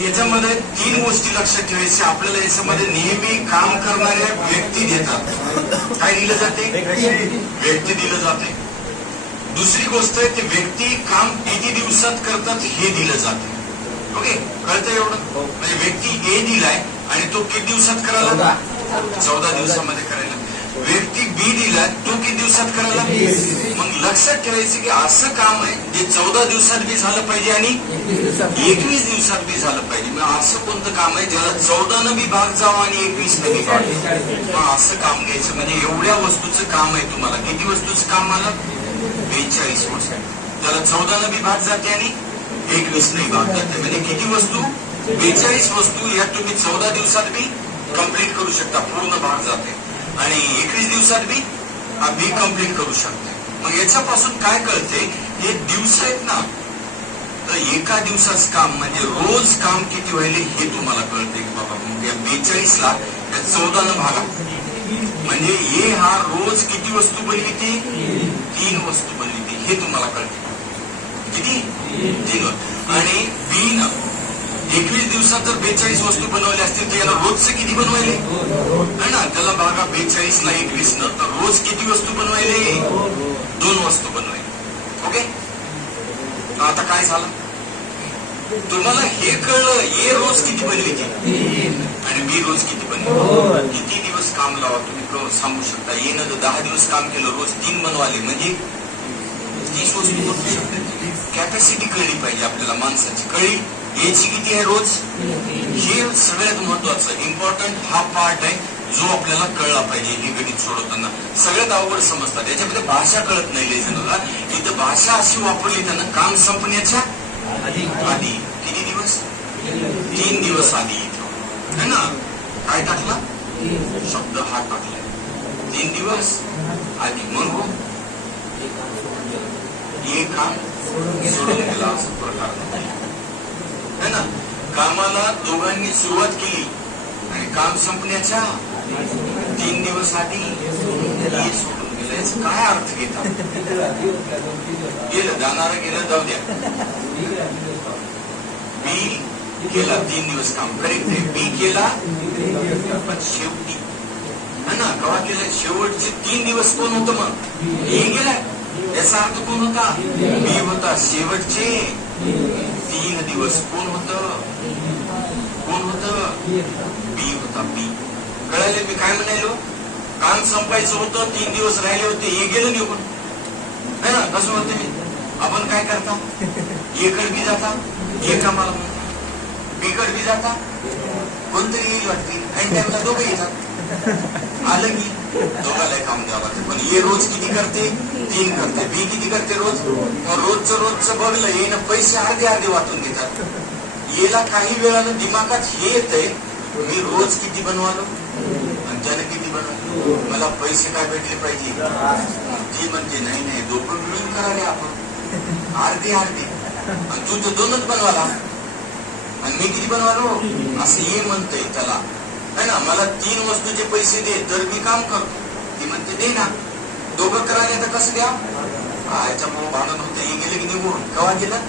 याच्यामध्ये 3 गोष्टी लक्षात ठेवायच्या आपल्याला. याच्यामध्ये नेहमी काम करणाऱ्या व्यक्ती देतात. काय दिलं जाते? व्यक्ती दिलं जाते. दुसरी गोष्ट आहे ते व्यक्ती काम किती दिवसात करतात हे दिलं जाते. ओके, कळतं एवढं? म्हणजे व्यक्ती ए दिलाय आणि तो किती दिवसात करायला? 14 दिवसामध्ये करायला. व्यक्ती बी दिला तो किती दिवसात करायला? मग लक्षात ठेवायचं की असं काम आहे जे 14 दिवसात बी झालं पाहिजे आणि 21 दिवसात बी झालं पाहिजे. मग असं कोणतं काम आहे ज्याला 14 न बी भाग जावं आणि 21 न बी भाग? मग असं काम घ्यायचं. म्हणजे एवढ्या वस्तूचं काम आहे तुम्हाला. किती वस्तूचं काम आलं? 42 वस्तू. त्याला 14 न बी भाग जाते आणि 21 नाही भाग जाते. म्हणजे किती वस्तू? 42 वस्तू. या तुम्ही 14 दिवसात बी कम्प्लीट करू शकता, पूर्ण भाग जाते. आणि 21 दिवसात बी कम्प्लीट करू शकते. मग याच्यापासून काय कळते? हे दिवस आहेत ना, तर एका दिवसाचं काम म्हणजे रोज काम किती व्हायले हे तुम्हाला कळते की बाबा या 42 ला 14 न भागा म्हणजे हे हा रोज किती वस्तू बनली? ती 3 वस्तू बनली ती. हे तुम्हाला कळते. किती? 3. आणि बी न 21 दिवसात जर 42 वस्तू बनवल्या असतील तर याला रोजचे किती बनवायले है ना? त्याला बघा 42 ला 21 न तर रोज किती वस्तू बनवायले? 2 वस्तू बनवायले. ओके, आता काय झालं? तुम्हाला हे कळलं ए रोज किती बनली ती आणि बी रोज किती बनली. किती दिवस काम लावा तुम्ही सांगू शकता. ए न 10 दिवस काम केलं, रोज 3 बनवाले म्हणजे 30 वस्तू बनवू शकते. कॅपॅसिटी कळली पाहिजे आपल्याला माणसाची. कळली याची किती आहे रोज? हे सगळ्यात महत्वाचं इम्पॉर्टंट हा पार्ट आहे जो आपल्याला कळला पाहिजे. हे गणित सोडवताना सगळ्यात अवघड समजतात. याच्यामध्ये भाषा कळत नाही लय जणांना. इथं भाषा अशी वापरली त्यांना काम संपण्याच्या आधी. किती दिवस? 3 दिवस आधी है ना. काय टाकला? शब्द हा टाकला 3 दिवस आधी. मग हे काम सोडून गेला असं प्रकार है ना. कामाला दोघांनी सुरुवात केली आणि काम संपण्याच्या 3 दिवस आधी सोडून गेलं. याचा काय अर्थ घेतात? गेलं जाणारं गेलं, जाऊ द्या. बी केला 3 दिवस काम. करेक्ट आहे. बी केला पण शेवटी है ना कवा केलं? शेवटचे 3 दिवस कोण होतं? मग हे गेलाय. याचा अर्थ कोण होता? बी होता. शेवटचे 3 दिवस कोण होतं? कोण होतं? बी होता. बी. कळाले मी काय म्हणालो? काम संपायचं होतं, 3 दिवस राहिले होते, हे गेलं निघून है ना. कसं होतं? आपण काय करता? एकड बी जाता, एक कामाला म्हणता. बीकड बी जाता, कोणतरी येईल वाटते आणि त्याला दोघं येतात. आलं की दोघाला काम द्यावं लागतं. पण हे रोज किती करते? 3 करते. बी किती करते रोज? रोजचं बघलं हे ना पैसे अर्धे वाटून घेतात. याला काही वेळानं दिमागात हे येतंय मी रोज किती बनवालो आणि त्याने किती बनवलो, मला पैसे काय भेटले पाहिजे. ती म्हणते नाही दोघं मिळून कराले आपण अर्धे आणि तू तर 2च बनवाला आणि मी किती बनवालो असं हे म्हणतंय त्याला है ना. मला 3 वस्तूचे पैसे दे तर मी काम करतो. ती म्हणते दे ना. दोघं करायला तर कसं द्या? याच्यामुळे भांडण होतं. हे गेले की निघून. केव्हा गेलं?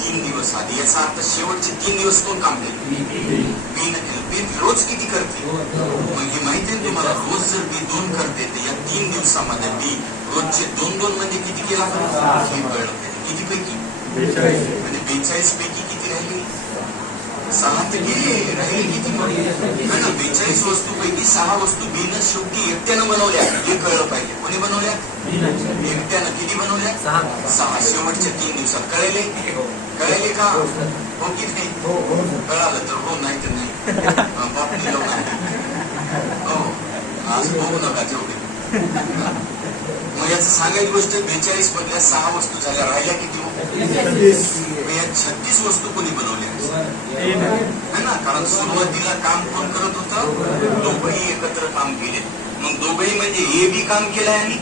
3 दिवस आधी. याचा अर्थ शेवटचे 3 दिवस कोण काम केलं? बी न केलं. बी रोज किती करते? मग हे माहिती आहे तुम्हाला. रोज जर बी 2 करते तर या 3 दिवसामध्ये बी रोजचे 2 म्हणजे किती केला? हे कळलं. किती पैकी? 42. म्हणजे 42 पैकी किती राहिली? 6 तर गेले. राहिले किती? है ना. 42 वस्तू पैकी 6 वस्तू बीनं शेवटी एकट्यानं बनवल्या. हे कळलं पाहिजे. कोणी बनवल्या? एकट्यानं. किती बनवल्या? 6. शेवटच्या 3 दिवसात. कळले? कळले का? हो की नाही? कळालं तर हो, नाही तर नाही. बापनी लोक हो आज बघू नका तेवढे. मग याचं सांगायची गोष्ट 42 मधल्या 6 वस्तू झाल्या. राहिल्या किती? 36 वस्तू कोणी बनवल्या है ना. कारण सुरुवातीला काम कोण करत होतं? दोघंही एकत्र काम केले. मग दोघंही म्हणजे ए बी काम केलंय आणि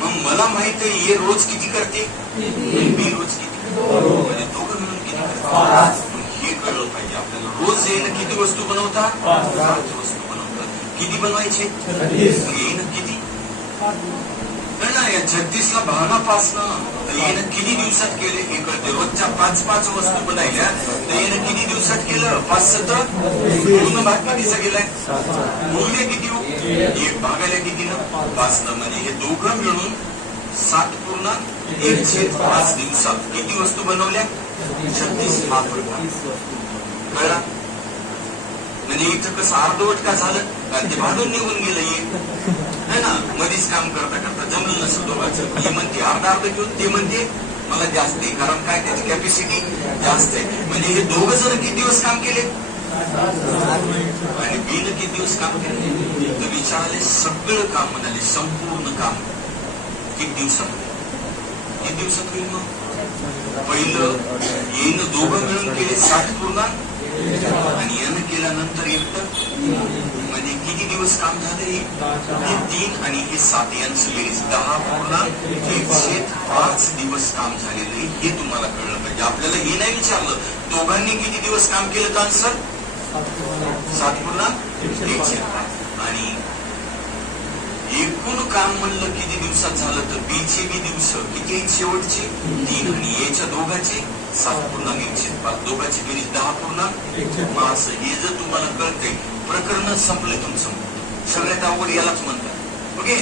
मग मला माहित आहे ए रोज किती करते, बी रोज किती, म्हणजे दोघं मिळून किती करतात हे कळलं पाहिजे आपल्याला. रोज ए न किती वस्तू बनवतात? 7 वस्तू बनवतात. किती बनवायचे? ए न किती? या 36 ला भागापासनं तर यानं किती दिवसात केले हे कळते. रोजच्या 5-5 वस्तू बनायल्या तर यानं किती दिवसात केलं? 5-7 पूर्ण भाग कितीचा गेलाय? मूल्य किती? एक भागायला किती ना? 5 न. म्हणजे हे दोघं मिळून 7.1/5 दिवसात किती वस्तू बनवल्या? 36 कळला? म्हणजे इथं कसं अर्धवट का झालं? कारण ते भांडून निघून गेलं एक है ना. मध्येच काम करता करता जमलं नसतं दोघांचं. हे म्हणते अर्ध घेऊन, ते म्हणते मला जास्त आहे, कारण काय त्याची कॅपॅसिटी जास्त आहे. म्हणजे हे दोघं जण किती दिवस काम केले आणि बीनं किती दिवस काम केले? तर विचारले सगळं काम, म्हणाले संपूर्ण काम किती दिवसात? किती दिवसात होईल मग? पहिलं येणं दोघं मिळून केले 60 पूर्ण आणि यानं केल्यानंतर एकटं, म्हणजे किती दिवस काम झाले? हे 3 आणि हे 7 यांचं बेरीज 10.105 दिवस काम झालेलं हे तुम्हाला कळलं पाहिजे. आपल्याला हे नाही विचारलं दोघांनी किती दिवस काम केलं, तर आन्सर 7.105 आणि एकूण काम म्हणलं किती दिवसात झालं, तर बीचे बी दिवस किती शेवटचे 3 आणि याच्या दोघांचे 7.105, दोघांची बेरीज 10.105. असं हे जर तुम्हाला कळतंय प्रकरण संपले तुमचं. सगळ्यात अवघड यालाच म्हणतात. ओके.